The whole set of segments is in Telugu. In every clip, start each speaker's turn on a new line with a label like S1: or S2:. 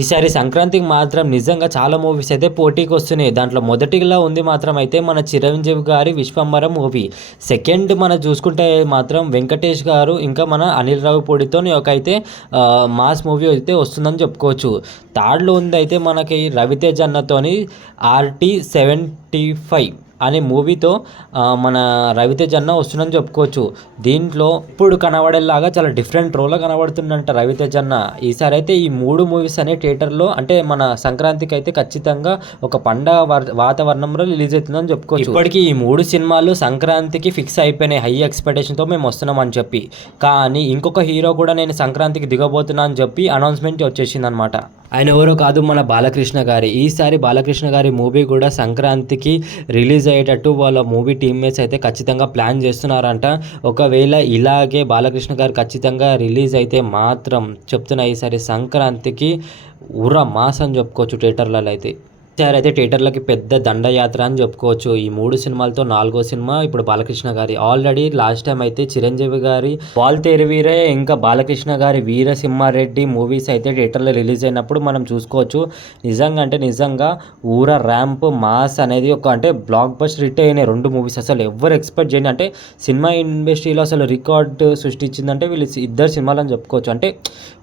S1: ఈసారి సంక్రాంతికి మాత్రం నిజంగా చాలా మూవీస్ అయితే పోటీకి వస్తున్నాయి దాంట్లో మొదటిగా ఉంది మాత్రం అయితే మన చిరంజీవి గారి విశ్వంబరం మూవీ. సెకండ్ మన చూసుకుంటే మాత్రం వెంకటేష్ గారు ఇంకా మన అనిల్ రావుపూడితో ఒక అయితే మాస్ మూవీ అయితే వస్తుందని చెప్పుకోవచ్చు. థర్డ్లో ఉంది అయితే మనకి రవితేజ్ అన్నతోని ఆర్టీ సెవెంటీ ఫైవ్. అనే మూవీతో మన రవితేజ్ అన్న వస్తుందని చెప్పుకోవచ్చు. దీంట్లో ఇప్పుడు కనబడేలాగా చాలా డిఫరెంట్ రోల్లో కనబడుతుందంట రవితేజ్ అన్న. ఈసారి అయితే ఈ మూడు మూవీస్ అనే థియేటర్లో అంటే మన సంక్రాంతికి అయితే ఖచ్చితంగా ఒక పండగ వాతావరణంలో రిలీజ్ అవుతుందని చెప్పుకోవచ్చు. ఇప్పటికీ ఈ మూడు సినిమాలు సంక్రాంతికి ఫిక్స్ అయిపోయినాయి హై ఎక్స్పెక్టేషన్తో మేము వస్తున్నాం అని చెప్పి. కానీ ఇంకొక హీరో కూడా నేను సంక్రాంతికి దిగబోతున్నా అని చెప్పి అనౌన్స్మెంట్ వచ్చేసింది అనమాట ఆయన ఎవరో కాదు మన బాలకృష్ణ గారి. ఈసారి బాలకృష్ణ గారి మూవీ కూడా సంక్రాంతికి రిలీజ్ అయ్యేటట్టు వాళ్ళ మూవీ టీమ్మేట్స్ అయితే ఖచ్చితంగా ప్లాన్ చేస్తున్నారంట. ఒకవేళ ఇలాగే బాలకృష్ణ గారు ఖచ్చితంగా రిలీజ్ అయితే మాత్రం చెప్తున్నా ఈసారి సంక్రాంతికి ఉర మాసం అని చెప్పుకోవచ్చు థియేటర్లలో అయితే. ఈసారి అయితే థియేటర్లకి పెద్ద దండయాత్ర అని చెప్పుకోవచ్చు. ఈ మూడు సినిమాలతో నాలుగో సినిమా ఇప్పుడు బాలకృష్ణ గారి. ఆల్రెడీ లాస్ట్ టైం అయితే చిరంజీవి గారి వాల్ వీరే ఇంకా బాలకృష్ణ గారి వీరసింహారెడ్డి మూవీస్ అయితే థియేటర్లో రిలీజ్ అయినప్పుడు మనం చూసుకోవచ్చు. నిజంగా అంటే నిజంగా ఊర ర్యాంప్ మాస్ అనేది ఒక అంటే బ్లాక్ బస్ట్ హిట్ అయినాయి రెండు మూవీస్ అసలు ఎవరు ఎక్స్పెక్ట్ చేయని అంటే సినిమా ఇండస్ట్రీలో అసలు రికార్డ్ సృష్టించిందంటే వీళ్ళు ఇద్దరు సినిమాలు అని చెప్పుకోవచ్చు. అంటే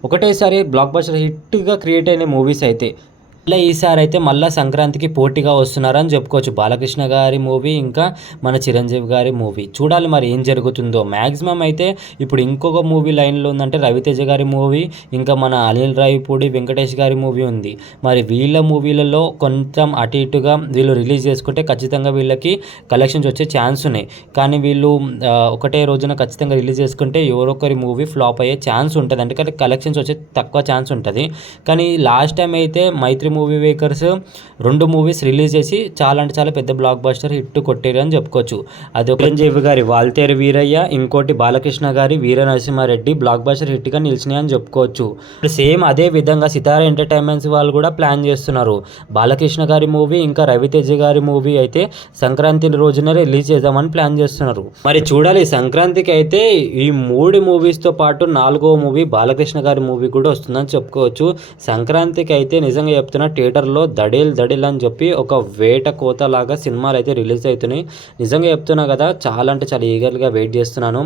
S1: ఒకటేసారి బ్లాక్ బస్టర్ హిట్గా క్రియేట్ అయిన మూవీస్ అయితే ఇలా ఈసారి అయితే మళ్ళీ సంక్రాంతికి పోటీగా వస్తున్నారని చెప్పుకోవచ్చు. బాలకృష్ణ గారి మూవీ ఇంకా మన చిరంజీవి గారి మూవీ. చూడాలి మరి ఏం జరుగుతుందో. మ్యాక్సిమం అయితే ఇప్పుడు ఇంకొక మూవీ లైన్లో ఉందంటే రవితేజ గారి మూవీ ఇంకా మన అనిల్ రాయిపూడి వెంకటేష్ గారి మూవీ ఉంది. మరి వీళ్ళ మూవీలలో కొంచెం అటు ఇటుగా వీళ్ళు రిలీజ్ చేసుకుంటే ఖచ్చితంగా వీళ్ళకి కలెక్షన్స్ వచ్చే ఛాన్స్ ఉన్నాయి. కానీ వీళ్ళు ఒకటే రోజున ఖచ్చితంగా రిలీజ్ చేసుకుంటే ఎవరొకరి మూవీ ఫ్లాప్ అయ్యే ఛాన్స్ ఉంటుంది. అంటే కలెక్షన్స్ వచ్చే తక్కువ ఛాన్స్ ఉంటుంది. కానీ లాస్ట్ టైం అయితే మైత్రి మూవీ మేకర్స్ రెండు మూవీస్ రిలీజ్ చేసి చాలా అంటే చాలా పెద్ద బ్లాక్ బాస్టర్ హిట్ కొట్టారు అని చెప్పుకోవచ్చు. అది ఒక చిరంజీవి గారి వాల్తేరు వీరయ్య ఇంకోటి బాలకృష్ణ గారి వీర నరసింహారెడ్డి బ్లాక్ బాస్టర్ హిట్గా నిలిచినాయని చెప్పుకోవచ్చు. సేమ్ అదే విధంగా సితార ఎంటర్టైన్మెంట్స్ వాళ్ళు కూడా ప్లాన్ చేస్తున్నారు. బాలకృష్ణ గారి మూవీ ఇంకా రవితేజ గారి మూవీ అయితే సంక్రాంతి రోజున రిలీజ్ చేద్దామని ప్లాన్ చేస్తున్నారు. మరి చూడాలి సంక్రాంతికి అయితే ఈ మూడు మూవీస్తో పాటు నాలుగో మూవీ బాలకృష్ణ గారి మూవీ కూడా వస్తుందని చెప్పుకోవచ్చు. సంక్రాంతికి అయితే నిజంగా చెప్తున్నా థియేటర్లో దడేల్ దడేల్ అని చెప్పి ఒక వేట కోత లాగా సినిమాలు అయితే రిలీజ్ అవుతున్నాయి. నిజంగా చెప్తున్నా కదా చాలా అంటే చాలా ఈగర్గా వెయిట్ చేస్తున్నాను.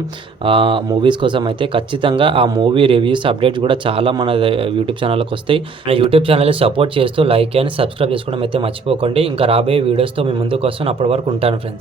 S1: మూవీస్ కోసం అయితే ఖచ్చితంగా ఆ మూవీ రివ్యూస్ అప్డేట్స్ కూడా చాలా మన యూట్యూబ్ ఛానల్కి వస్తాయి. మన యూట్యూబ్ ఛానల్ సపోర్ట్ చేస్తూ లైక్ అండ్ సబ్స్క్రైబ్ చేసుకోవడం అయితే మర్చిపోకండి. ఇంకా రాబోయే వీడియోస్తో మీ ముందుకు వస్తాను. అప్పటి వరకు ఉంటాను ఫ్రెండ్స్